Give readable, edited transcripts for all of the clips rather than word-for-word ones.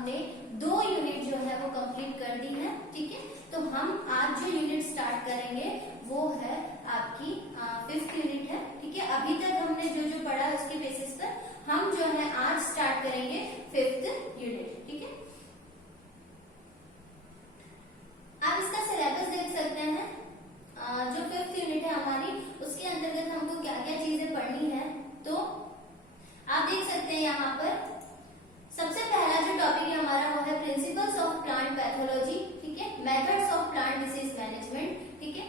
हमने 2 यूनिट जो है वो कंप्लीट कर दी है। ठीक है, तो हम आज जो यूनिट स्टार्ट करेंगे वो है आपकी 5th यूनिट है। ठीक है, अभी तक हमने जो जो पढ़ा उसके बेसिस पर हम जो है आज स्टार्ट करेंगे 5th यूनिट। ठीक है, आप इसका सिलेबस देख सकते हैं। जो 5th यूनिट है हमारी, उसके अंतर्गत हमको क्या क्या चीजें पढ़नी है, तो आप देख सकते हैं यहाँ पर सबसे पहला जो टॉपिक है हमारा वो है प्रिंसिपल्स ऑफ प्लांट पैथोलॉजी। ठीक है, methods of plant disease management. ठीक है,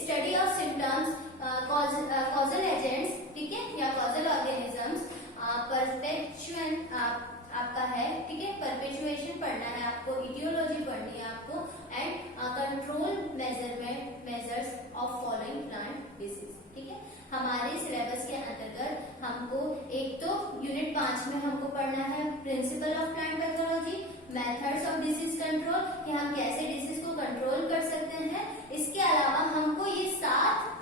study of symptoms, causal agents, ठीक है, या कॉजल ऑर्गेनिजम्स, परपेचुएशन आपका है। ठीक है, परपेचुएशन पढ़ना है आपको, इटियोलॉजी पढ़नी है आपको, and control measures of following plant disease. ठीक है, हमारे सिलेबस के अंतर्गत हमको एक तो यूनिट 5 में हमको पढ़ना है principle of plant pathology, methods of disease control, कि हम कैसे डिसीज को कंट्रोल कर सकते हैं। इसके अलावा हमको ये 7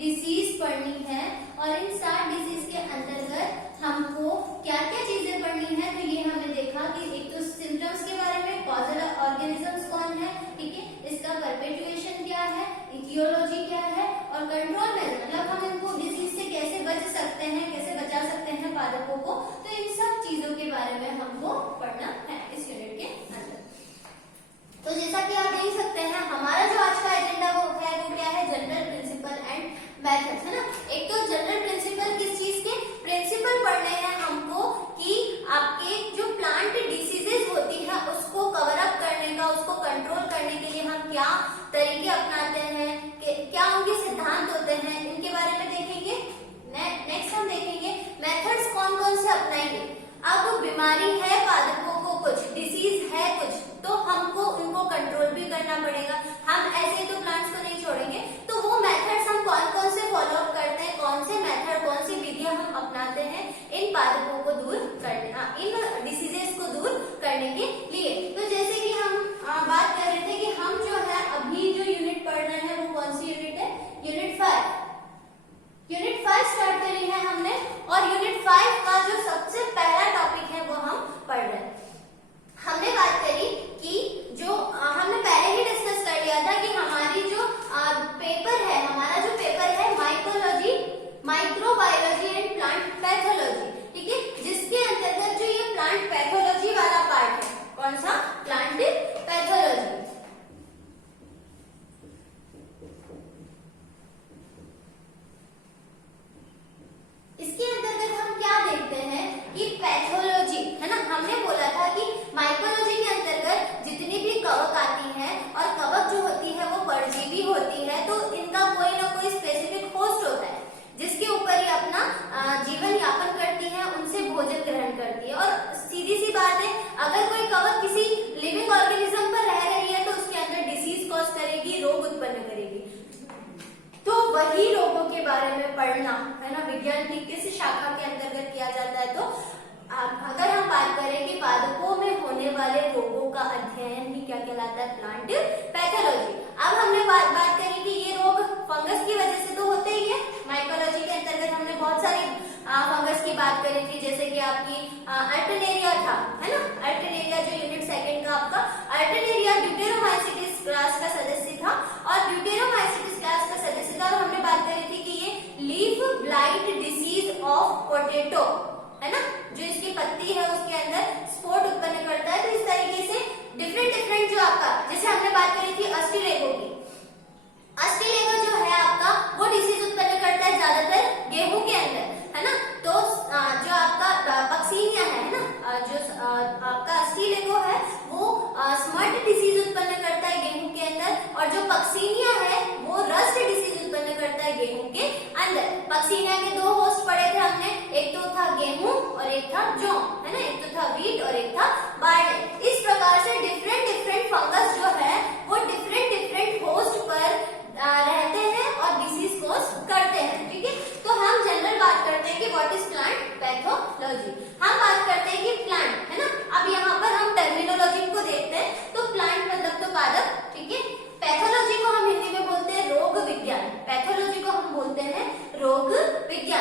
डिसीज पढ़नी है, और इन 7 डिसीज के अंतर्गत हमको क्या क्या चीजें पढ़नी है, तो ये हमने देखा कि एक तो सिम्टम्स के बारे में, कॉजल ऑर्गेनिजम्स कौन है, ठीक है, इसका परपेचुएशन क्या है, इटियोलॉजी क्या है, और कंट्रोल मेजर मतलब हम इनको डिसीज से कैसे बच सकते हैं, कैसे बचा सकते हैं पादपों को, तो इन सब चीजों के बारे में हमको पढ़ना है इस यूनिट के अंदर। तो जैसा कि आप देख सकते हैं हमारा जो आज का एजेंडा वो क्या है, जनरल प्रिंसिपल एंड मेथड्स, है ना। एक तो जनरल प्रिंसिपल किस चीज के, प्रिंसिपल पढ़ने हैं हमको कि आपके जो प्लांट डिसीजेज होती है उसको कवर अप करने का, उसको कंट्रोल करने के लिए हम क्या तरीके अपनाते हैं, क्या उनके सिद्धांत होते हैं, इनके बारे में देखेंगे। नेक्स्ट हम देखेंगे मेथड्स कौन कौन से अपनाएंगे। अब बीमारी है पादपों को, कुछ डिसीज है कुछ, तो हमको उनको कंट्रोल भी करना पड़ेगा। हम ऐसे तो प्लांट्स को नहीं छोड़ेंगे, तो वो मेथड्स हम कौन कौन से फॉलो अप करते हैं, कौन से मेथड, कौन सी विधियां हम अपनाते हैं इन पादपों को दूर करने, इन डिसीजेस को दूर करने के लिए। तो जैसे कि हम बात कर रहे थे कि हम जो है अभी जो यूनिट पढ़ रहे हैं वो कौन सी यूनिट है, यूनिट 5। यूनिट 5 स्टार्ट करी है हमने, और यूनिट 5 का जो सबसे पहला टॉपिक है वो हम पढ़ रहे हैं। हमने बात करी कि जो हमने पहले ही डिस्कस कर लिया था कि हमारी जो पेपर है, हमारा जो पेपर है mycology, microbiology and plant pathology, ठीक है, जिसके अंतर्गत जो ये प्लांट पैथोलॉजी वाला पार्ट है, कौन सा, प्लांट पैथोलॉजी। इसके अंतर्गत हम क्या देखते हैं कि पैथोलॉजी, है ना, हमने बोला था कि माइकोलॉजी के अंतर्गत जितनी भी कवक आती हैं, और कवक जो होती है वो परजीवी होती है, तो इनका कोई ना कोई स्पेसिफिक होस्ट होता है जिसके ऊपर ये अपना जीवन यापन करती है, उनसे भोजन ग्रहण करती है। और सीधी सी बात है, अगर कोई कवक किसी लिविंग ऑर्गेनिज्म पर रह रही है तो उसके अंदर डिसीज कॉज करेगी, रोग उत्पन्न करेगी। तो वही रोगों के बारे में पढ़ना, है ना, विज्ञान की किस शाखा के अंतर्गत किया जाता है। तो अगर हम बात करें कि पादपों में होने वाले रोगों का अध्ययन ही क्या कहलाता है, प्लांट पैथोलॉजी। अब हमने बात करी कि ये रोग फंगस की वजह से तो होते ही है। माइकोलॉजी के अंतर्गत हमने बहुत सारी फंगस की बात करी थी, जैसे कि आपकी अर्टनेरिया था, है ना, अर्टनेरिया जो यूनिट 2 का आपका अर्टनेरिया ड्यूटेरोमाइसिटिस क्लास का सदस्य था, और ड्यूटेरोमाइसिटिस क्लास का सदस्य था। और हमने बात करी थी कि ये leaf blight disease of potato, है ना, जो इसकी पत्ती है उसके अंदर स्पॉट उत्पन्न करता है। तो इस तरीके से डिफरेंट जो आपका, जैसे हमने बात करी थी अस्टिलेगो की, अस्टिलेगो जो है आपका वो डिसीज उत्पन्न करता है ज्यादातर गेहूं के अंदर, है ना। तो जो आपका पक्सीनिया है ना, जो आपका अस्टिलेगो है वो स्मट डिसीज उत्पन्न करता है गेहूं के अंदर, और जो पक्सीनिया है वो रस्ट डिसीज उत्पन्न करता है गेहूं के अंदर। पक्सीनिया के 2 होस्ट पढ़े थे हमने, एक तो था गेहूं और एक था जौ, है ना, एक तो था वीट और एक था बार्ले। इस प्रकार से डिफरेंट फंगस जो है वो डिफरेंट होस्ट पर रहते हैं और डिसीज कॉज करते हैं। ठीक है, तो हम जनरल बात करते हैं कि व्हाट इज प्लांट पैथोलॉजी। हम बात करते हैं कि प्लांट, है ना। अब यहाँ पर हम टर्मिनोलॉजी को देखते हैं, तो प्लांट मतलब तो पादप, ठीक है। पैथोलॉजी को हम हिंदी में बोलते हैं रोग विज्ञान, पैथोलॉजी को हम बोलते हैं रोग विज्ञान।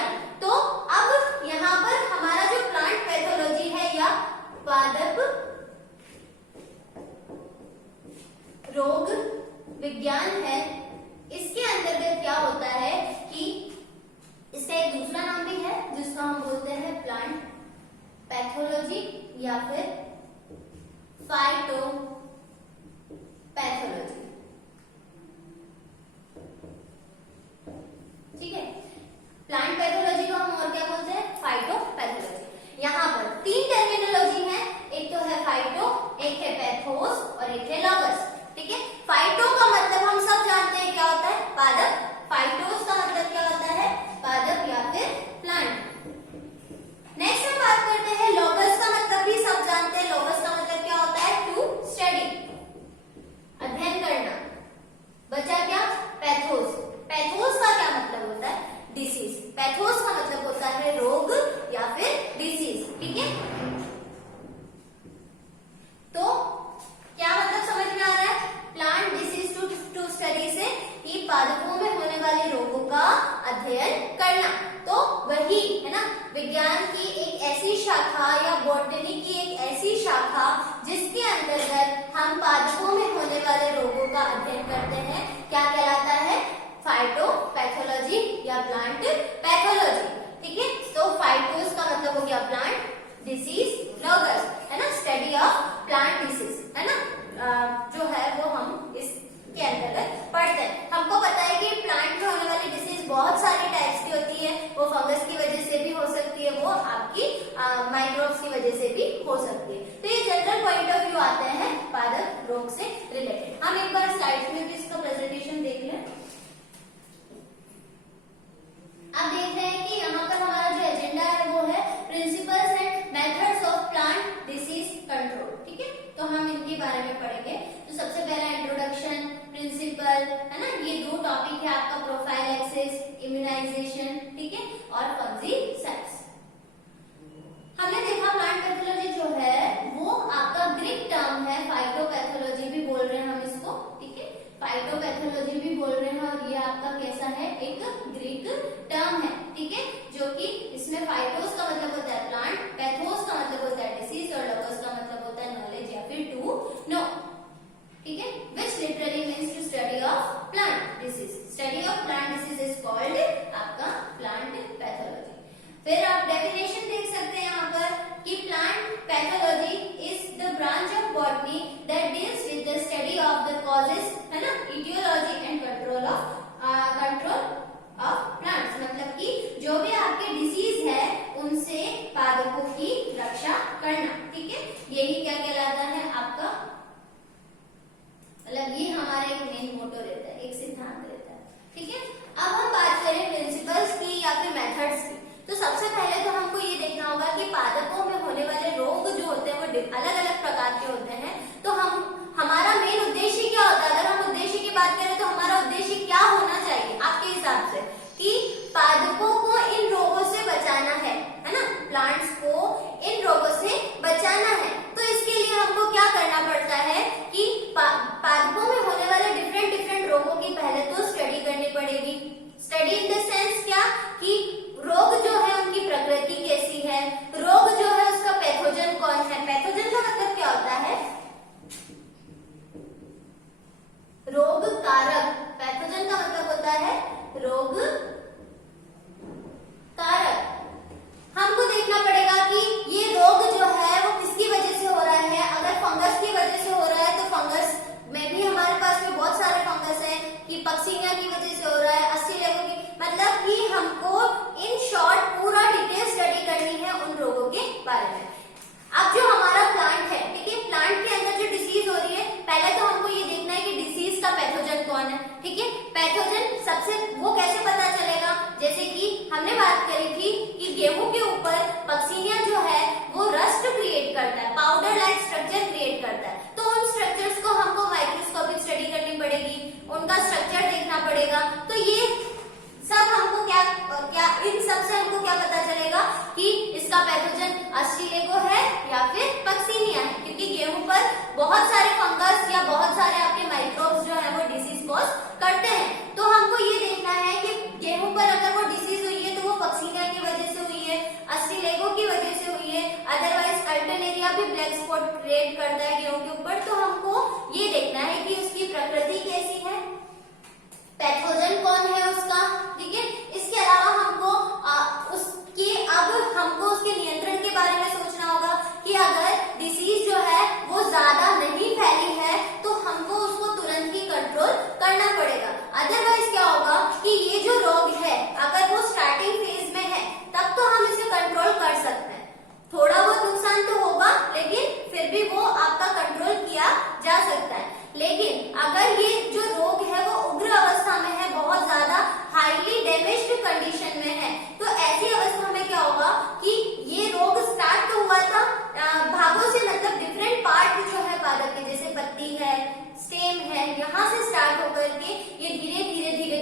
पादपों में होने वाले रोगों का अध्ययन करना। तो वही है ना, विज्ञान की एक ऐसी शाखा या बॉटनी की एक ऐसी शाखा जिसके अंतर्गत हम पादपों में होने वाले रोगों का अध्ययन करते हैं, क्या कहलाता है? फाइटोपैथोलॉजी या प्लांट पैथोलॉजी। ठीक है, तो फाइटोस का मतलब हो गया प्लांट, डिसीज, लोगस है ना, स्टडी ऑफ प्लांट डिसीज है ना, जो है वो हम इसके अंतर्गत पढ़ते हैं। हमको पता है कि प्लांट में होने वाली डिसीज बहुत सारे टाइप्स की होती है, वो फंगस की वजह से भी हो सकती है, वो आपकी माइक्रोब्स की वजह से भी हो सकती है। तो ये जनरल पॉइंट ऑफ व्यू आते हैं पादप रोग से रिलेटेड। हम एक बार स्लाइड्स में भी इसका प्रेजेंटेशन देख लें। आप देख रहे हैं कि यहाँ पर हमारा जो एजेंडा है वो है principles and methods of plant disease control. ठीक है, तो हम इनके बारे में पढ़ेंगे। तो सबसे पहला इंट्रोडक्शन, प्रिंसिपल है ना, ये दो टॉपिक है आपका, प्रोफाइलैक्सिस, इम्यूनाइजेशन, ठीक है, और फंजीसाइड्स। हमने देखा प्लांट पैथोलॉजी जो है वो आपका ग्रीक टर्म है, फाइटोपैथोलॉजी भी बोल रहे हैं हम इसको। ठीक है, फाइटोपैथोलॉजी भी बोल रहे हैं, और ये आपका कैसा है? एक ग्रीक टर्म है। ठीक है, जो कि इसमें फाइटोस का मतलब होता है प्लांट, पैथोस का मतलब होता है डिसीज, और लोगस का मतलब होता है नॉलेज या फिर टू नो। ठीक है, which literally means to study of plant disease. Study of plant disease is called आपका plant pathology. फिर आप डेफिनेशन देख सकते हैं यहाँ पर कि plant pathology is the branch of botany that deals with the study of the causes है ना, etiology and control of plants. मतलब कि जो भी आपके डिसीज है उनसे पादपों की रक्षा करना। ठीक है, यही क्या कहलाता है आपका, मतलब ये हमारा एक मेन मोटो रहता है, एक सिद्धांत रहता है। ठीक है, अब हम बात करें प्रिंसिपल्स की या फिर मेथड्स की। तो सबसे पहले तो हमको ये देखना होगा कि पादपों में होने वाले रोग जो होते हैं वो अलग अलग प्रकार के होते हैं। तो हमारा मेन उद्देश्य क्या होता है? अगर हम उद्देश्य की बात करें तो हमारा उद्देश्य क्या होना चाहिए आपके हिसाब से? कि पादपों को इन रोगों से बचाना है ना, प्लांट्स को इन रोगों से बचाना है। तो इसके लिए हमको क्या करना पड़ता है कि पादपों में होने वाले डिफरेंट रोगों की पहले तो स्टडी करनी पड़ेगी। स्टडी इन द सेंस क्या, कि रोग जो है उनकी प्रकृति कैसी है, रोग जो है उसका पैथोजन कौन है। पैथोजन का मतलब क्या होता है? रोग कारक। पैथोजन का मतलब होता है रोग कारक। हमको देखना पड़ेगा कि ये रोग जो है वो किसकी वजह से हो रहा है। अगर फंगस की वजह से हो रहा है तो फंगस में भी हमारे पास में बहुत सारे फंगस है, कि पक्सिनिया की वजह से हो रहा है, अस्सीलेगो की, मतलब कि हमको इन शॉर्ट पूरा डिटेल स्टडी करनी है उन रोगों के बारे में। अब जो हमारा प्लांट है, ठीक है, प्लांट के अंदर जो डिसीज हो रही है, पहले तो हमको ये देखना है कि डिसीज का पैथोजन कौन है। ठीक है, पैथोजन सबसे वो कैसे पता चलेगा? जैसे कि हमने बात करी थी कि गेहूं के ऊपर पक्सिनिया जो है वो रस्ट क्रिएट करता है, पाउडर लाइक स्ट्रक्चर क्रिएट करता है। तो उन स्ट्रक्चर्स को हमको माइक्रोस्कोपिक स्टडी करनी पड़ेगी, उनका स्ट्रक्चर देखना पड़ेगा। तो ये सब हमको क्या इन सब से हमको क्या पता चलेगा कि इसका पैथोजन अस्सीलेगो है या फिर पक्सिनिया है, क्योंकि गेहूं पर बहुत सारे फंगस या बहुत सारे आपके माइक्रोब्स जो है वो डिसीज कॉज करते हैं। तो हमको ये देखना है कि गेहूं पर अगर वो डिसीज हुई है तो वो पक्सिनिया की वजह से हुई है, अस्सीलेगो की वजह से हुई है, अदरवाइज अल्टरनेरिया भी ब्लैक स्पॉट क्रिएट करता है गेहूं के ऊपर। तो हमको ये देखना है कि उसकी प्रकृति कैसी है, पैथोजन कौन है उसका। ठीक है, इसके अलावा हमको उसके नियंत्रण के बारे में सोचना होगा कि अगर डिसीज जो है वो ज्यादा नहीं फैली है तो हमको उसको तुरंत ही कंट्रोल करना पड़ेगा। अदरवाइज क्या होगा कि ये जो रोग है अगर वो स्टार्टिंग फेज में है तब तो हम इसे कंट्रोल कर सकते हैं, थोड़ा बहुत नुकसान तो होगा लेकिन फिर भी वो आपका कंट्रोल किया जा सकता है। लेकिन अगर ये जो रोग है वो उग्र अवस्था में है, बहुत ज्यादा हाईली डैमेज्ड कंडीशन में है, तो ऐसी अवस्था में क्या होगा कि ये रोग स्टार्ट तो हुआ था भागों से, मतलब डिफरेंट पार्ट जो है पादप के, जैसे पत्ती है, स्टेम है, यहाँ से स्टार्ट होकर के ये धीरे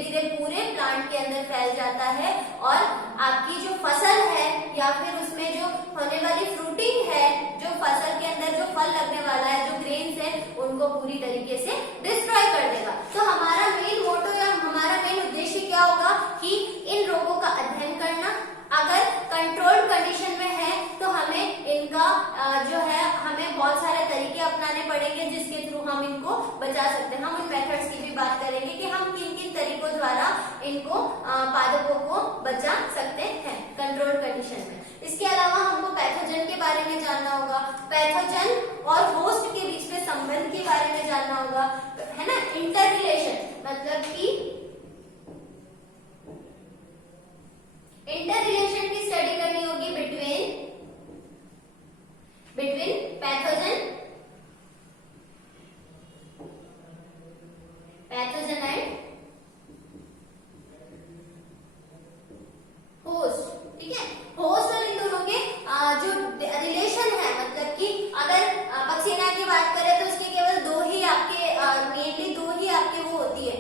धीरे पूरे प्लांट के अंदर फैल जाता है और आपकी जो फसल है या फिर उसमें जो होने वाली फ्रूटिंग है, जो फसल के अंदर जो फल लगने वाला है, जो ग्रेन्स है, उनको पूरी तरीके से डिस्ट्रॉय कर देगा। तो हमारा मेन मोटो या हमारा बात करेंगे कि हम किन किन तरीकों द्वारा इनको पादपों को बचा सकते हैं कंट्रोल कंडीशन में। इसके अलावा हमको पैथोजन के बारे में जानना होगा, पैथोजन और होस्ट के बीच में संबंध के बारे में जानना होगा, है ना। इंटर रिलेशन मतलब कि इंटर रिलेशन की स्टडी करनी होगी बिटवीन पैथोजन एंड होस्ट, ठीक है। होस्ट और इन दोनों के जो रिलेशन है, मतलब कि अगर पक्षीना की बात करें तो उसके केवल दो ही आपके मेनली दो ही आपके वो होती है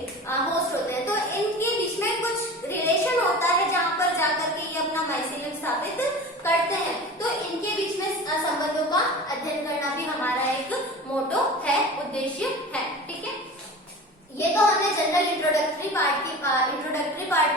होस्ट होते हैं, तो इनके बीच में कुछ रिलेशन होता है जहां पर जाकर के ये अपना माइसीलियम स्थापित करते हैं। तो इनके बीच में संबंधों का अध्ययन करना भी हमारा एक मोटो है, उद्देश्य है, ठीक है। ये तो हमने जनरल इंट्रोडक्टरी पार्ट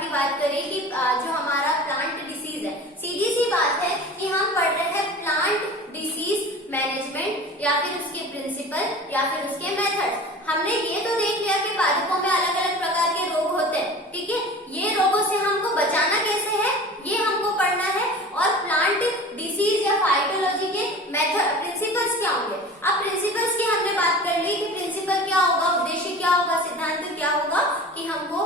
की बात करी कि जो हमारा प्लांट डिसीज है, सीधी सी बात है कि हम पढ़ रहे हैं प्लांट डिसीज मैनेजमेंट या फिर उसके प्रिंसिपल या फिर उसके मेथड। हमने ये तो देख लिया कि पादपों में अलग अलग प्रकार के रोग होते हैं, ठीक है। ये रोगों से हमको बचाना कैसे है ये हमको पढ़ना है, और प्लांट डिसीज या फाइटोलॉजी के मेथड प्रिंसिपल्स क्या होंगे। अब प्रिंसिपल्स की हमने बात कर ली कि प्रिंसिपल क्या होगा, उद्देश्य क्या होगा, सिद्धांत क्या होगा, कि हमको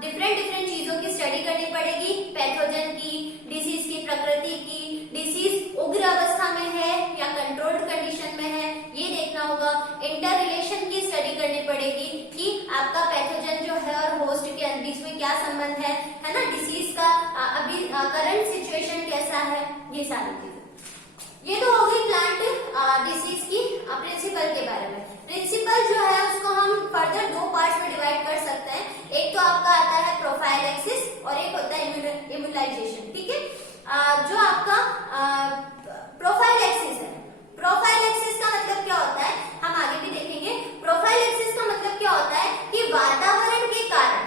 डिफरेंट चीजों की स्टडी करनी पड़ेगी, पैथोजन की, डिसीज की प्रकृति की, डिसीज उग्र अवस्था में है या कंट्रोल्ड कंडीशन में है ये देखना होगा। इंटर रिलेशन की स्टडी करनी पड़ेगी कि आपका पैथोजन जो है और होस्ट के बीच में क्या संबंध है ना, डिसीज का अभी करंट सिचुएशन कैसा है, ये सारी चीजें। ये तो हो गई प्लांट डिसीज की प्रिंसिपल के बारे में। प्रिंसिपल जो है उसको हम फर्दर दो पार्ट्स में डिवाइड कर सकते हैं। एक तो आपका आता है प्रोफाइलैक्सिस और एक होता है इम्यूनाइजेशन, ठीक है। जो आपका प्रोफाइलैक्सिस है, प्रोफाइलैक्सिस का मतलब क्या होता है हम आगे भी देखेंगे। प्रोफाइलैक्सिस का मतलब क्या होता है कि वातावरण के कारण,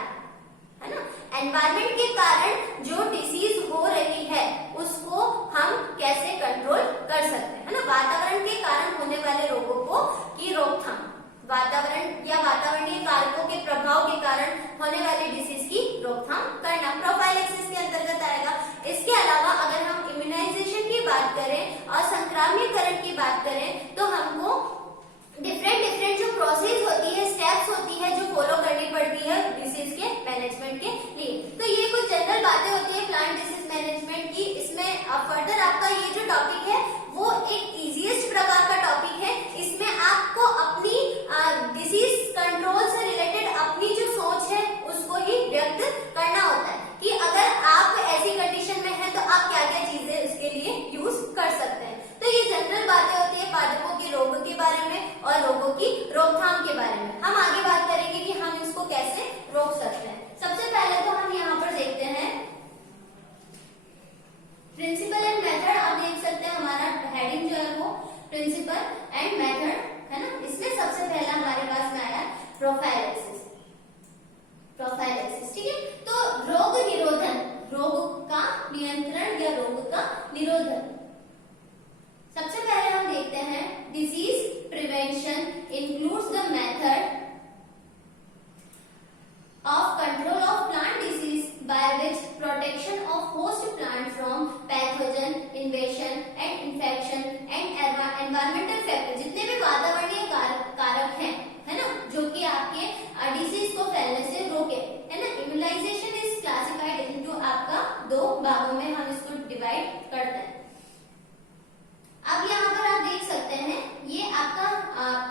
है ना, एनवायरमेंट के कारण जो डिसीज हो रही है उसको हम कैसे कंट्रोल कर सकते हैं, है ना। वातावरण के कारण होने वाले रोगों को की रोकथाम, वातावरण या वातावरणीय कारकों के प्रभाव के कारण होने वाले डिसीज की रोकथाम करना प्रोफाइलैक्सिस के अंतर्गत आएगा। इसके अलावा अगर हम इम्यूनाइजेशन की बात करें और संक्रामणीकरण की बात करें तो हमको डिफरेंट जो प्रोसेस होती है, स्टेप्स होती है जो फॉलो करनी पड़ती है डिसीज के मैनेजमेंट के लिए। तो ये कुछ जनरल बातें होती है प्लांट डिसीज मैनेजमेंट की। इसमें फर्दर आपका ये जो टॉपिक है वो एक इजीएस्ट प्रकार का टॉपिक है। इसमें आपको अपनी डिसीज कंट्रोल से रिलेटेड अपनी जो सोच है उसको ही व्यक्त करना होता है कि अगर आप ऐसी कंडीशन में हैं तो आप क्या क्या चीजें उसके लिए यूज कर सकते हैं। तो ये जनरल बातें होती है पादपों के रोग के बारे में और रोगों की रोकथाम के बारे में। हम आगे बात करेंगे कि हम इसको कैसे रोक सकते हैं। सबसे पहले तो हम यहाँ पर देखते हैं प्रिंसिपल एंड मेथड। आप देख सकते हैं हमारा हेडिंग जो है वो प्रिंसिपल एंड मेथड है ना। इसमें सबसे पहला हमारे पास में आया प्रोफाइलैक्सिस, ठीक है। तो रोग निरोधन, रोग का नियंत्रण या रोग का निरोधन। सबसे पहले हम देखते हैं disease prevention includes the method of control of plant disease by which protection of host plant from pathogen invasion and infection and environmental factor, जितने भी वातावरणीय कारक हैं, है ना, जो कि आपके डिसीज को फैलने से रोके, है ना। इम्यूनाइजेशन इज क्लासिफाइड इनटू आपका दो भागों में हम इसको डिवाइड करते हैं। अब यहाँ पर आप देख सकते हैं ये आपका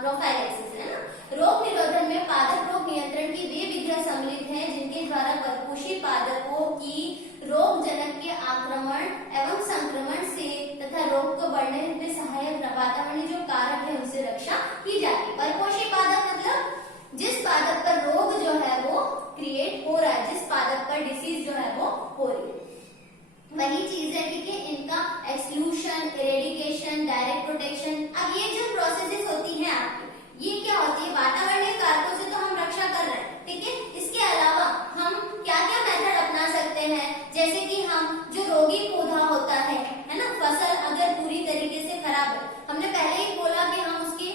प्रोफाइलैक्सिस है ना। रोग निरोधन में पादप रोग नियंत्रण की वे विधियां सम्मिलित हैं जिनके द्वारा परपोषी पादपों की रोगजनक के आक्रमण एवं संक्रमण से तथा रोग को बढ़ने में सहायक वातावरणीय जो कारक है उनसे रक्षा की जाती है। परपोषी पादप मतलब जिस पादप पर रोग जो है वो क्रिएट हो रहा है, जिस पादप पर डिसीज जो है वो हो रही है, वही चीज है, ठीक है। इनका एक्सक्लूशन, इरेडिकेशन, डायरेक्ट प्रोटेक्शन। अब ये जो प्रोसेसेस होती हैं आपकी, ये क्या होती है, वातावरणीय कारकों से तो हम रक्षा कर रहे हैं, ठीक है। इसके अलावा हम क्या क्या मेथड अपना सकते हैं, जैसे कि हम जो रोगी पौधा होता है ना, फसल अगर पूरी तरीके से खराब है, हमने पहले ही बोला कि हम उसकी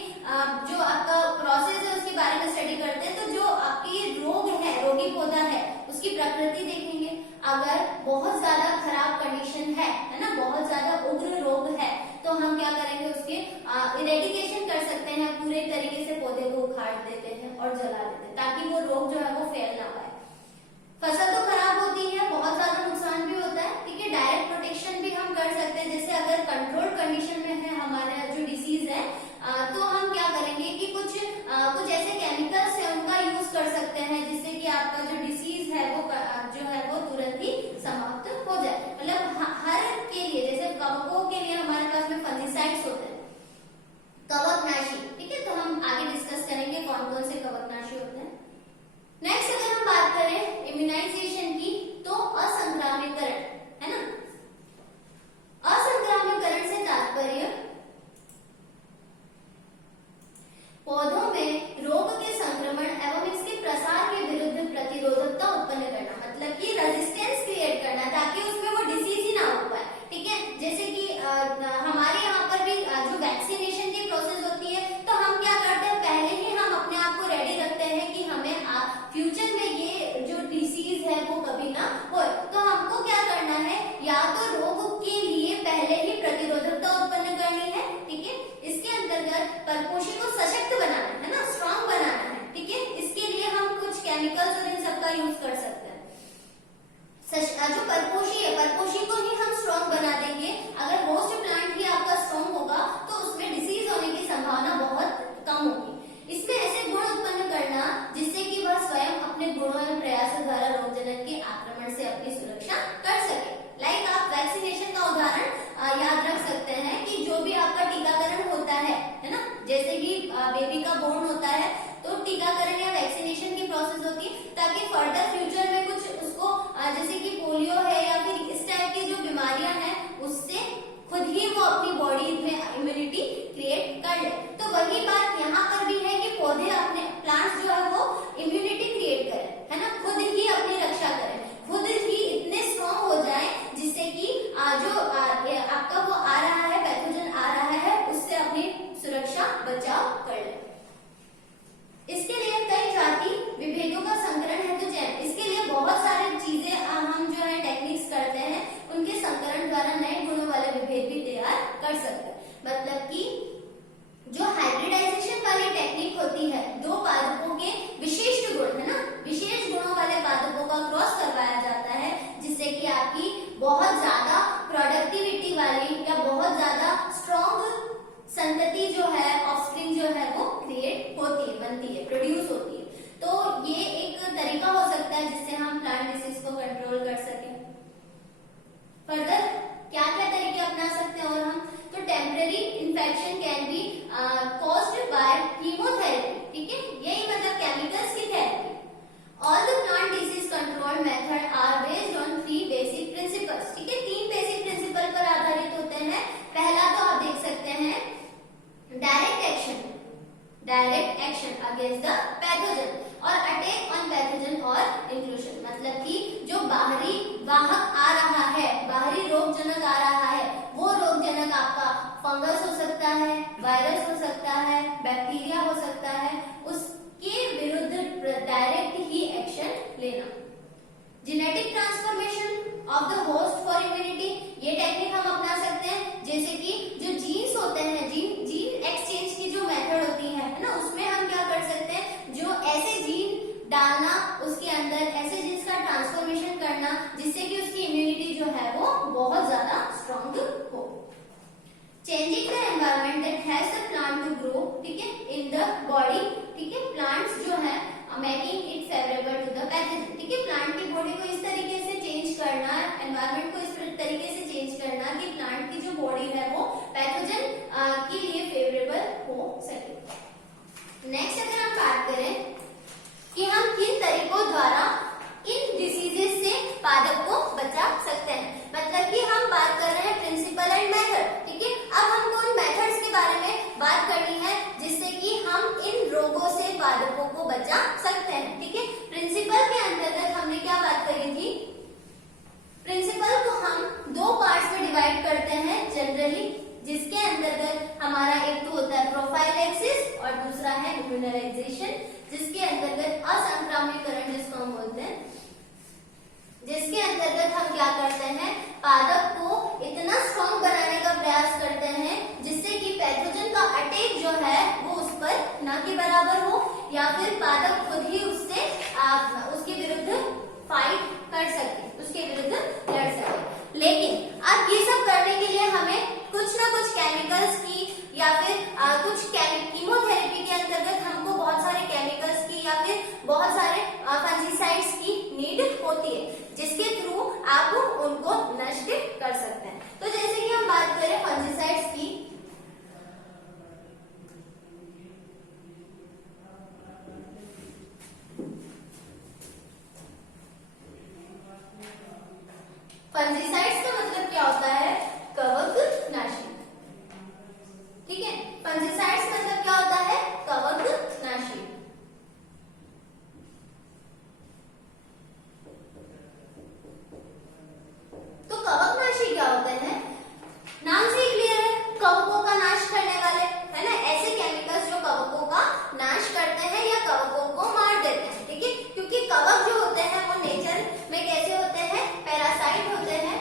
जो आपका प्रोसेस है उसके बारे में स्टडी करते हैं। तो जो प्रकृति देखेंगे। अगर बहुत ज्यादा खराब कंडीशन है ना, बहुत ज्यादा उग्र रोग है, तो हम क्या करेंगे, उसके इरेडिकेशन कर सकते हैं, पूरे तरीके से पौधे को उखाड़ देते हैं और जला देते हैं, ताकि वो रोग जो है वो फैल ना पाए। फसल तो खराब होती है, बहुत ज्यादा नुकसान भी होता है, ठीक है। डायरेक्ट प्रोटेक्शन भी हम कर सकते हैं, जैसे अगर कंट्रोल कंडीशन में है हमारा जो डिसीज है, तो हम क्या करेंगे कि कुछ ऐसे केमिकल्स है उनका यूज कर सकते हैं, जिससे कि आपका जो डिसीज है वो जो है वो तुरंत ही समाप्त हो जाए। मतलब हर के लिए, जैसे कवकों के लिए हमारे पास में फंजीसाइड्स होते हैं, कवकनाशी, ठीक है। तो हम आगे डिस्कस करेंगे कौन कौन से कवकनाशी होते हैं। नेक्स्ट अगर हम बात करें इम्यूनाइजेशन की, तो असंक्रामकीकरण, है ना। असंक्रामकीकरण से तात्पर्य पौधों में रोग के संक्रमण एवं इसके प्रसार के विरुद्ध प्रतिरोधकता उत्पन्न करना, मतलब कि रेजिस्टेंस क्रिएट करना, ताकि उसमें वो डिसीज ही ना हो पाए, ठीक है। जैसे कि हमारे यहाँ पर भी जो वैक्सीनेशन की प्रोसेस होती है, तो हम क्या करते हैं, पहले ही हम अपने आप को रेडी रखते हैं कि हमें फ्यूचर में ये जो डिसीज है वो कभी ना हो। तो हमको क्या करना है, या तो रोग के लिए पहले ही प्रतिरोधकता उत्पन्न करनी है, ठीक है। इसके अंतर्गत परपोषी को सशक्त बनाना है ना, स्ट्रॉन्ग बनाना है, ठीक है। इसके लिए हम कुछ केमिकल्स और इन सब का यूज कर सकते हैं। जो परपोषी है, परपोषी को ही हम स्ट्रॉन्ग बना देंगे। अगर होस्ट प्लांट ही आपका स्ट्रॉन्ग होगा, तो उसमें डिसीज होने की संभावना बहुत कम होगी। इसमें ऐसे गुण उत्पन्न करना जिससे कि वह स्वयं अपने गुणों एवं प्रयासों द्वारा रोगजनक के आक्रमण से अपनी सुरक्षा कर सके। लाइक आप वैक्सीनेशन का उदाहरण याद रख सकते हैं कि जो भी आपका टीकाकरण होता है ना, जैसे ही बेबी का बोर्न होता है, तो टीकाकरण या वैक्सीनेशन की प्रोसेस होती है, ताकि फर्दर फ्यूचर में कुछ उसको जैसे कि पोलियो है या फिर इस टाइप की जो बीमारियां हैं, उससे खुद ही वो अपनी बॉडी में इम्यूनिटी क्रिएट कर ले। तो वही बात यहाँ पर भी है कि पौधे, अपने प्लांट्स जो है वो इम्यूनिटी क्रिएट करें, है ना, खुद ही अपनी रक्षा करें, खुद ही इतने स्ट्रॉन्ग हो जाए जिससे कि जो आपका वो आ रहा है, पैथोजन आ रहा है, उससे अपनी सुरक्षा बचाव कर ले। इसके लिए कई जाति विभेदों का संकरण हेतु चयन, इसके लिए बहुत सारी चीजें हम जो है टेक्निक्स करते हैं, उनके संकरण द्वारा नए गुणों वाले विभेद भी तैयार कर सकते हैं। मतलब कि जो हाइब्रिडाइजेशन वाली टेक्निक होती है, दो पादपों के विशिष्ट गुण, है ना, विशेष गुणों वाले पादपों का क्रॉस करवाया जाता है, जिससे कि आपकी बहुत ज्यादा प्रोडक्टिविटी वाली या बहुत ज्यादा स्ट्रॉन्ग संतति जो है, ऑफस्प्रिंग जो है वो क्रिएट होती है, बनती है, प्रोड्यूस होती है। तो ये एक तरीका हो सकता है जिससे हम प्लांट डिसीज को कंट्रोल कर सकें। फर्दर क्या क्या तरीके अपना सकते हैं और हम, तो temporary infection can be caused by chemotherapy, ठीक है, यही मतलब केमिकल्स की therapy. All the plant disease control method are based on 3 basic principles, ठीक है, 3 बेसिक प्रिंसिपल पर आधारित होते हैं। पहला तो आप देख सकते हैं direct action against the pathogen और अटैक ऑन पैथोजन और इंक्लूजन, मतलब कि जो बाहरी वाहक आ रहा है, बाहरी रोगजनक आ रहा है, वो रोगजनक आपका फंगस हो सकता है, वायरस हो सकता है, बैक्टीरिया हो सकता है, उसके विरुद्ध डायरेक्ट ही एक्शन लेना। Genetic transformation of the host for immunity, ये टेक्निक हम अपना सकते हैं, जैसे कि जो जीन्स होते हैं, जीन एक्सचेंज की जो मेथड होती है ना, उसमें हम क्या कर सकते हैं, जो ऐसे जीन डालना उसके अंदर, ऐसे जीन्स का ट्रांसफॉर्मेशन करना जिससे कि उसकी इम्यूनिटी जो है वो बहुत ज्यादा स्ट्रॉन्ग हो। Changing the environment that has the plant to grow, ठीक है, इन द बॉडी, ठीक है, प्लांट्स जो है making it favourable to the pathogen, ठीक है, प्लांट की बॉडी को इस तरीके से चेंज करना, एनवायरनमेंट को इस तरीके से चेंज करना कि प्लांट की जो बॉडी है वो पैथोजन के लिए फेवरेबल हो सके। नेक्स्ट अगर हम बात करें कि हम किन तरीकों द्वारा इन डिसीजेस से पादप को बचा सकते हैं, मतलब कि हम बात कर रहे हैं प्रिंसिपल एंड मेथड, ठीक है। अब हमको उन मेथड्स के बारे में बात करनी है जिससे कि हम इन रोगों से पादपों को बचा सकते हैं, ठीक है। प्रिंसिपल के अंतर्गत हमने क्या बात करी थी, प्रिंसिपल को हम 2 पार्ट्स में डिवाइड करते हैं जनरली, जिसके अंतर्गत हमारा एक तो होता है प्रोफाइलैक्सिस और दूसरा है इम्यूनलाइजेशन, जिसके अंतर्गत असंक्रामकीकरण जिसको हम बोलते हैं फंजीसाइड्स का मतलब क्या होता है? कवकनाशी। ठीक है, फंजीसाइड्स मतलब क्या होता है? कवकनाशी। तो कवकनाशी क्या होते हैं? नाम से ही क्लियर है, कवकों का नाश करने वाले, है ना? ऐसे केमिकल्स जो कवकों का नाश करते हैं या कवकों को मार देते हैं। ठीक है, क्योंकि कवक जो होते हैं वो नेचर में कैसे होते हैं? पैरासाइट होते हैं,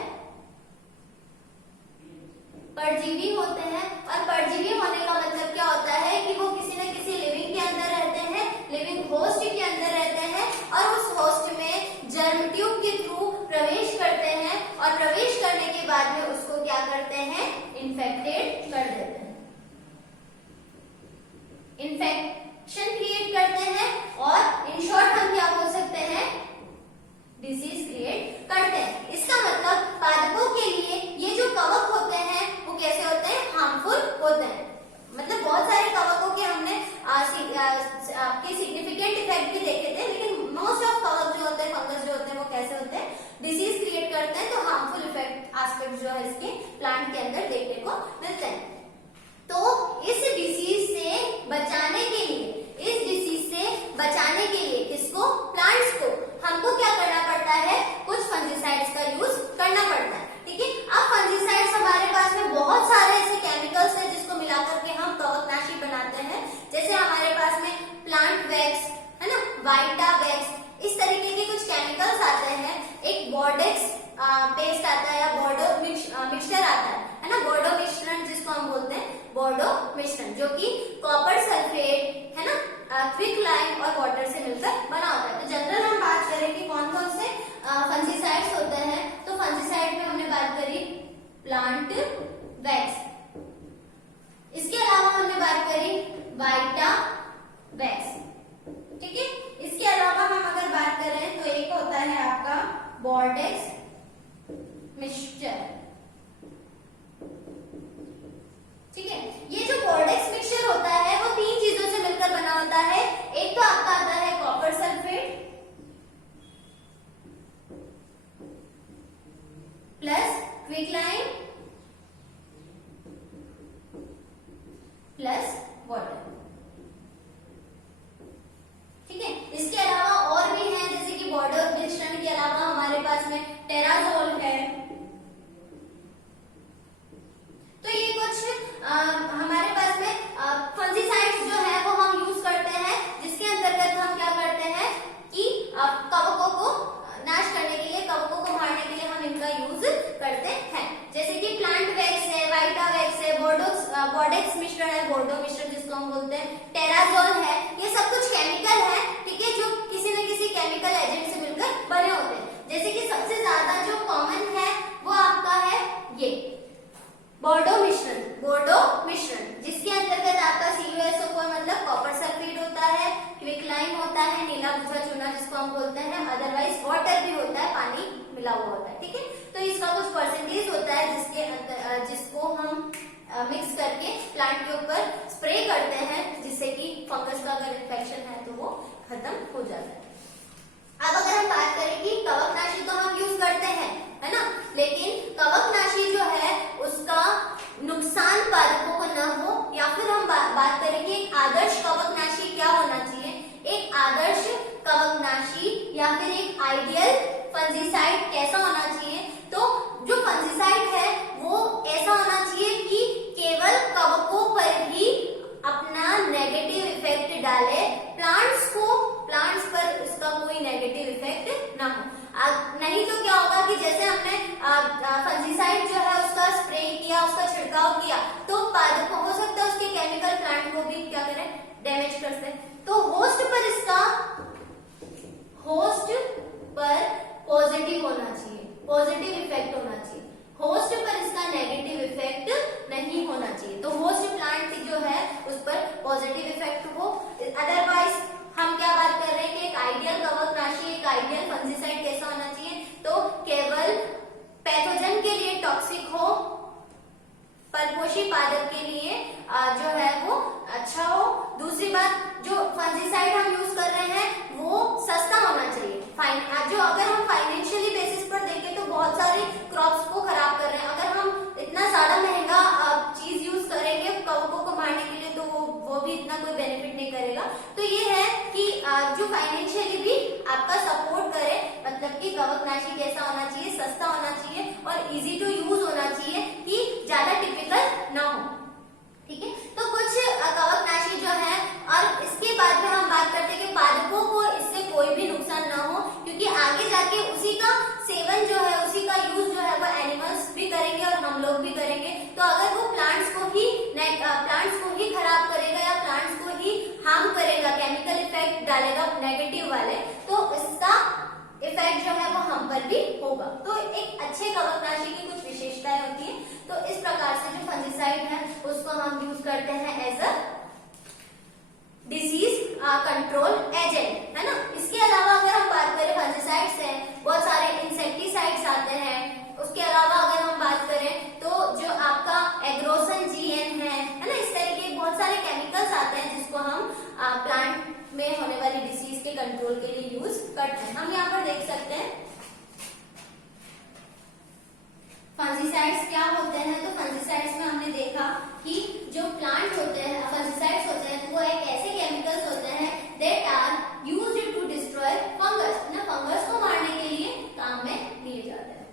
परजीवी होते हैं। और परजीवी होने का मतलब क्या होता है कि वो किसी न किसी लिविंग के अंदर रहते हैं, लिविंग होस्ट के अंदर रहते हैं, और उस होस्ट में जर्म ट्यूब के थ्रू प्रवेश करते हैं, और प्रवेश करने के बाद में उसको क्या करते हैं? इन्फेक्टेड कर देते हैं, इन्फेक्शन क्रिएट करते हैं, और इन शॉर्ट हम क्या बोल सकते हैं? डिसीज क्रिएट करते हैं। इसका मतलब पादपों के लिए ये जो कवक होते हैं वो कैसे होते हैं? हार्मफुल होते हैं। मतलब बहुत सारे कवकों के हमने आपके सिग्निफिकेंट इफेक्ट भी देखे थे, लेकिन मोस्ट ऑफ कवक जो होते हैं, फंगस जो होते हैं, वो कैसे होते हैं? डिसीज क्रिएट करते हैं। तो हार्मफुल इफेक्ट एस्पेक्ट जो है इसके प्लांट के अंदर देखने को मिलते हैं। तो इस डिसीज से बचाने के लिए, इस डिसीज से बचाने के लिए किसको? प्लांट्स को हमको क्या करना पड़ता है? कुछ फंजीसाइड्स का यूज करना पड़ता है। ठीक है, अब फंजीसाइड्स हमारे पास में बहुत सारे ऐसे केमिकल्स हैं जिसको मिलाकर के हम कवकनाशी बनाते हैं। जैसे हमारे पास में प्लांट वैक्स है ना, वाइटा वैक्स, इस तरीके के कुछ केमिकल्स आते हैं। एक बोर्डेक्स पेस्ट आता है या बोर्डो मिक्सचर आता है ना, बोर्डो मिश्रण जिसको हम बोलते हैं, बोर्डो मिश्रण, जो कि कॉपर सल्फेट है ना, क्विक लाइम और वाटर से मिलकर बना होता है। तो जनरल हम बात करें कि कौन कौन से फंजीसाइड्स होते हैं, तो फंजीसाइड में हमने बात करी प्लांट वैक्स, इसके अलावा हमने बात करी वाइटा वैक्स। ठीक है, इसके अलावा हम अगर बात करें तो एक होता है आपका बोर्डेक्स मिक्सचर। ठीक है, ये जो बोर्डेक्स मिक्सचर होता है वो 3 चीजों से मिलकर बना होता है। एक तो आपका आता है copper sulphate plus quicklime plus water. ठीक है, इसके अलावा और भी है, जैसे कि बोर्डो मिश्रण के अलावा हमारे पास में टेराजोल है। तो ये कुछ हमारे पास में फंजीसाइड्स जो है वो हम यूज करते हैं, जिसके अंतर्गत हम क्या करते हैं कि कवकों को नाश करने के लिए, कवकों को मारने के लिए हम इनका यूज करते हैं। जैसे कि प्लांट वैक्स है, वाइटा वैक्स है, बोर्डेक्स मिश्रण है, बोर्डो मिश्रण जिसको हम बोलते हैं, टेराजोल है, ये सब कुछ केमिकल है। ठीक है, जो किसी न किसी केमिकल एजेंट से मिलकर बने होते हैं। जैसे कि सबसे ज्यादा जो कॉमन है वो आपका है ये बोर्डो मिश्रण, जिसके अंतर्गत आपका CuSO4 मतलब कॉपर सल्फेट होता है, क्विकलाइम होता है, नीला बुझा चूना जिसको हम बोलते हैं, अदरवाइज वाटर भी होता है, पानी मिला हुआ होता है। ठीक है, तो इसका कुछ परसेंटेज होता है जिसको हम मिक्स करके प्लांट के ऊपर स्प्रे करते हैं, जिससे कि फंगस का अगर इन्फेक्शन है तो वो खत्म हो जाता है। अब अगर हम बात करें कि कवकनाशी तो हम यूज करते हैं, है ना, लेकिन कवकनाशी जो है उसका नुकसान पादपों को न हो, या फिर हम बात करें कि एक आदर्श कवकनाशी क्या होना चाहिए। एक आदर्श कवकनाशी या फिर एक आइडियल फंजीसाइड कैसा होना चाहिए? तो जो फंजीसाइड है वो ऐसा होना चाहिए कि केवल कवकों पर ही अपना नेगेटिव इफेक्ट डाले, प्लांट्स पर उसका कोई नेगेटिव इफेक्ट ना हो। नहीं तो क्या होगा कि जैसे हमने फंजीसाइड जो है उसका स्प्रे किया, उसका छिड़काव किया, तो पादपों हो सकता है उसके केमिकल प्लांट को भी क्या करें? डैमेज कर सकते। तो होस्ट पर पॉजिटिव होना चाहिए, पॉजिटिव इफेक्ट होना चाहिए, होस्ट पर इसका नेगेटिव इफेक्ट नहीं होना चाहिए। तो होस्ट प्लांट जो है उस पर पॉजिटिव इफेक्ट हो। अदरवाइज हम क्या बात कर रहे हैं कि एक आइडियल कवकनाशी, एक आइडियल फंजीसाइड कैसा होना चाहिए? तो केवल पैथोजन के लिए टॉक्सिक हो, फलपोषी पादप के लिए जो है वो अच्छा हो। दूसरी बात, जो फंजीसाइड हम यूज कर रहे हैं वो सस्ता होना चाहिए। जो अगर हम फाइनेंशियली बेसिस पर देखें तो बहुत सारे कवकनाशी कैसा होना चाहिए, सस्ता होना चाहिए और इजी टू यूज होना चाहिए कि ज्यादा टिपिकल ना हो। ठीक है, तो कुछ कवकनाशी जो है, और इसके बाद में हम बात करते हैं कि पादपों को इससे कोई भी नुकसान ना हो, क्योंकि आगे जाके उसी का सेवन जो है, उसी का यूज जो है वो एनिमल्स भी करेंगे और हम लोग भी करेंगे। तो अगर वो प्लांट्स को ही खराब करेगा या प्लांट्स को ही हार्म करेगा, केमिकल इफेक्ट डालेगा नेगेटिव वाले, तो इसका इफेक्ट जो है वो हम पर भी होगा। तो एक अच्छे कवकनाशी की कुछ विशेषताएं होती है। तो इस प्रकार से जो फंजीसाइड है उसको हम यूज करते हैं as a disease control agent, है ना। इसके अलावा अगर हम बात करें फंजीसाइड से बहुत सारे इंसेक्टिसाइड्स आते हैं। उसके अलावा अगर हम बात करें तो जो आपका एग्रोसन जीएन है ना, इस तरह के बहुत सारे केमिकल्स आते हैं जिसको हम प्लांट में होने वाली डिसीज के कंट्रोल के लिए यूज करते हैं। हम यहाँ पर देख सकते हैं फंजीसाइड्स क्या होते हैं। तो फंजीसाइड्स में हमने देखा कि जो प्लांट होते हैं, फंजीसाइड्स होते हैं, वो एक ऐसे केमिकल्स होते हैं that are used to destroy fungus, ना फंगस को मारने के लिए काम में लिए जाते हैं।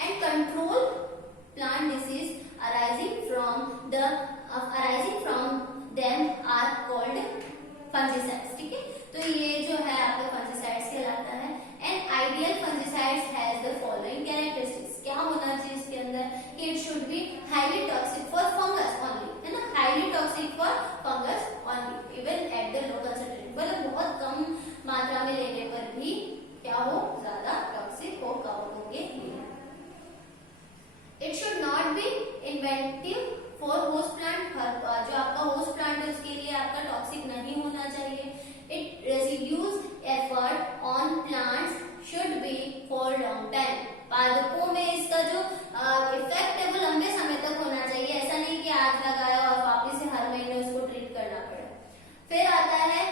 And control plant disease arising from them are called fungicides. ठीक है, तो ये जो है आपका फंजीसाइड्स कहलाता है। And ideal fungicides has the following characteristics. क्या होना चाहिए इसके अंदर कि it should be highly toxic for fungus only, है ना, highly toxic for fungus only even at the low concentration, मतलब बहुत कम मात्रा में लेने पर भी क्या हो, ज्यादा टॉक्सिक हो कवकों के लिए। It should not be inventive for host plant, जो आपका होस्ट प्लांट है उसके लिए आपका टॉक्सिक नहीं होना चाहिए। It residues effort on plants should be for long time, पादपों में इसका जो इफेक्ट है वो लंबे समय तक होना चाहिए। ऐसा नहीं कि आज लगाया और वापस से हर महीने उसको ट्रीट करना पड़े। फिर आता है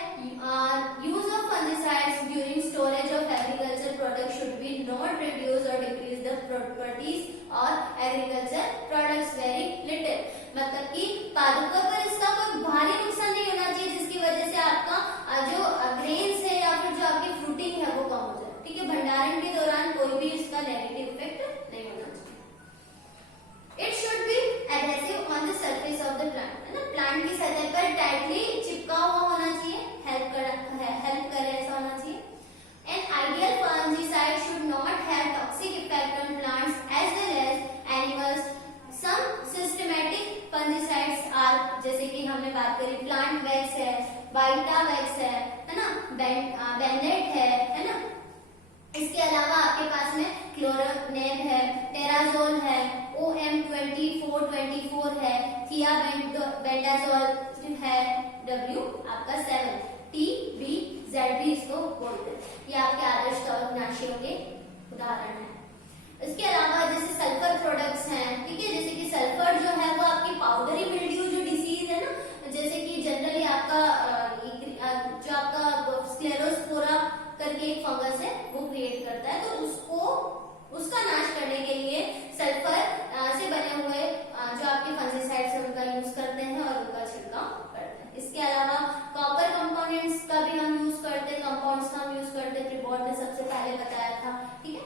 use of fungicides during storage of agriculture product should be not reduce और डिक्रीज द प्रॉपर्टीज और एग्रीकल्चर प्रोडक्ट्स वेरी लिटिल, मतलब कि पादपों पर इसका कोई भारी नुकसान नहीं होना चाहिए जिसकी वजह से आपका जो ग्रेन्स है या फिर जो आपकी फ्रूटिंग है वो कम हो जाए। ठीक है, भंडारण के दौरान कोई भी इसका नेगेटिव इफेक्ट नहीं होना चाहिए। It should be adhesive on the surface of the plant, है ना, प्लांट की सतह पर टाइटली चिपका हुआ होना चाहिए, हेल्प करे ऐसा होना चाहिए। An ideal fungicide should not have toxic effect on plants as well as animals. Some systematic fungicides are, जैसे कि हमने बात करी प्लांट वैक्स है, वाइटावैक्स है ना, बेंडेट है ना। इसके अलावा आपके पास में क्लोरोनेब है, टेराजोल है, OM2424 है, थियाबेंडाजोल है, W आपका 7, TBZ भी इसको बोलते हैं। ये आपके आदर्श कवकनाशियों के उदाहरण है। इसके अलावा जैसे सल्फर प्रोडक्ट्स हैं, ठीक है, जैसे कि सल्फर जो है वो आपकी पाउडरी मिल्ड्यू जो डिसीज है ना, जैसे कि जनरली आपका जो आपका स्क्लेरोस्पोरा करके एक फंगस है वो क्रिएट करता है, तो उसका नाश करने के लिए सल्फर से बने हुए जो आपके फंजीसाइड्स है उनका यूज करते हैं और उनका छिड़काव करते हैं। इसके अलावा कॉपर कंपोनेंट्स का भी हम यूज करते हैं, कंपाउंड्स का हम यूज करते हैं, प्रीबोर्ड ने सबसे पहले बताया था। ठीक है,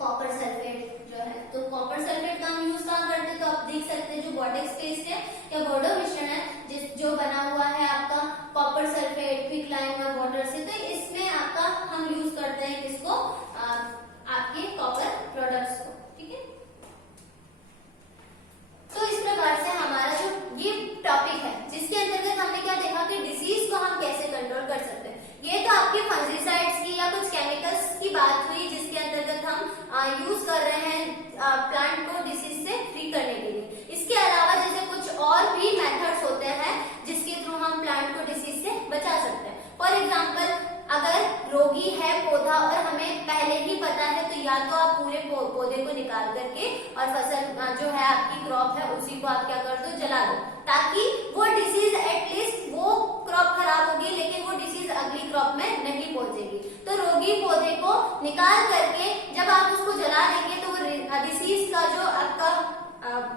कॉपर सल्फेट जो है, तो कॉपर सल्फेट का हम यूज कहाँ करते हैं, तो आप देख सकते हैं जो बोर्डेक्स पेस्ट है या बोर्डो मिश्रण है जो बना हुआ है आपका कॉपर सल्फेट क्विकलाइम और वाटर से, तो इसमें आपका हम यूज करते हैं किसको, आपके कॉपर प्रोडक्ट्स को। ठीक है, तो इस प्रकार से हमारा जो ये टॉपिक है जिसके अंतर्गत हमने क्या देखा कि डिसीज को हम कैसे कंट्रोल कर सकते हैं। ये तो आपके फंजीसाइड्स की या कुछ केमिकल्स की बात हुई जिसके अंतर्गत हम यूज कर रहे हैं प्लांट को डिसीज से फ्री करने के लिए। इसके अलावा जैसे कुछ और भी मेथड्स होते हैं जिसके थ्रू हम प्लांट को डिसीज से बचा सकते हैं। फॉर एग्जाम्पल, अगर रोगी है पौधा और हमें पहले ही पता है, तो या तो आप पूरे पौधे को निकाल करके और फसल जो है आपकी क्रॉप है उसी को आप क्या कर दो, जला दो, ताकि वो डिसीज एटलीस्ट वो क्रॉप खराब होगी लेकिन वो डिसीज अगली क्रॉप में नहीं पहुंचेगी। तो रोगी पौधे को निकाल करके जब आप उसको जला देंगे तो वो डिसीज का जो आपका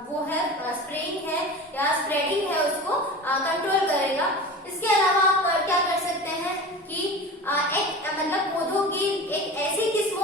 वो है स्प्रेइंग है या स्प्रेडिंग है उसको कंट्रोल करेगा। इसके अलावा आप क्या कर सकते हैं कि एक मतलब पौधों की एक ऐसी किस्म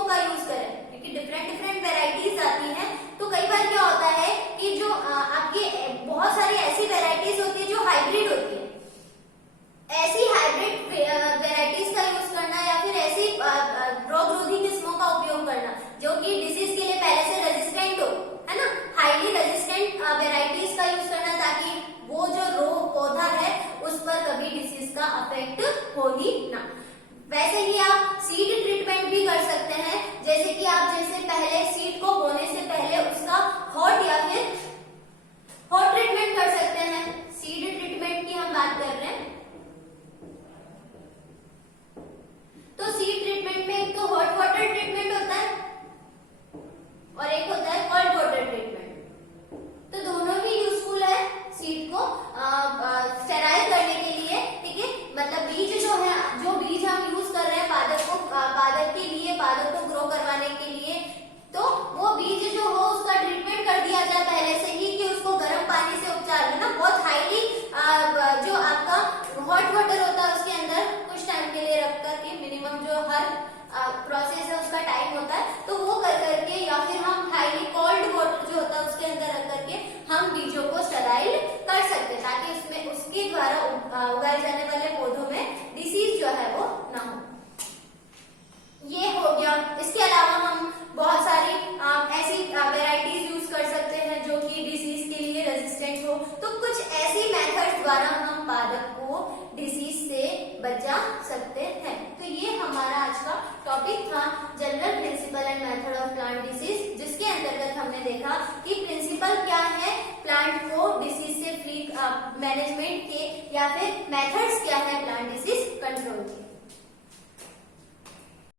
द्वारा हम पादप को डिसीज से बचा सकते हैं। तो ये हमारा आज का टॉपिक था, general principle and method of plant disease, जिसके अंतर्गत हमने देखा कि प्रिंसिपल क्या है प्लांट को डिसीज से फ्री मैनेजमेंट के, या फिर मेथड्स क्या है प्लांट डिसीज कंट्रोल के।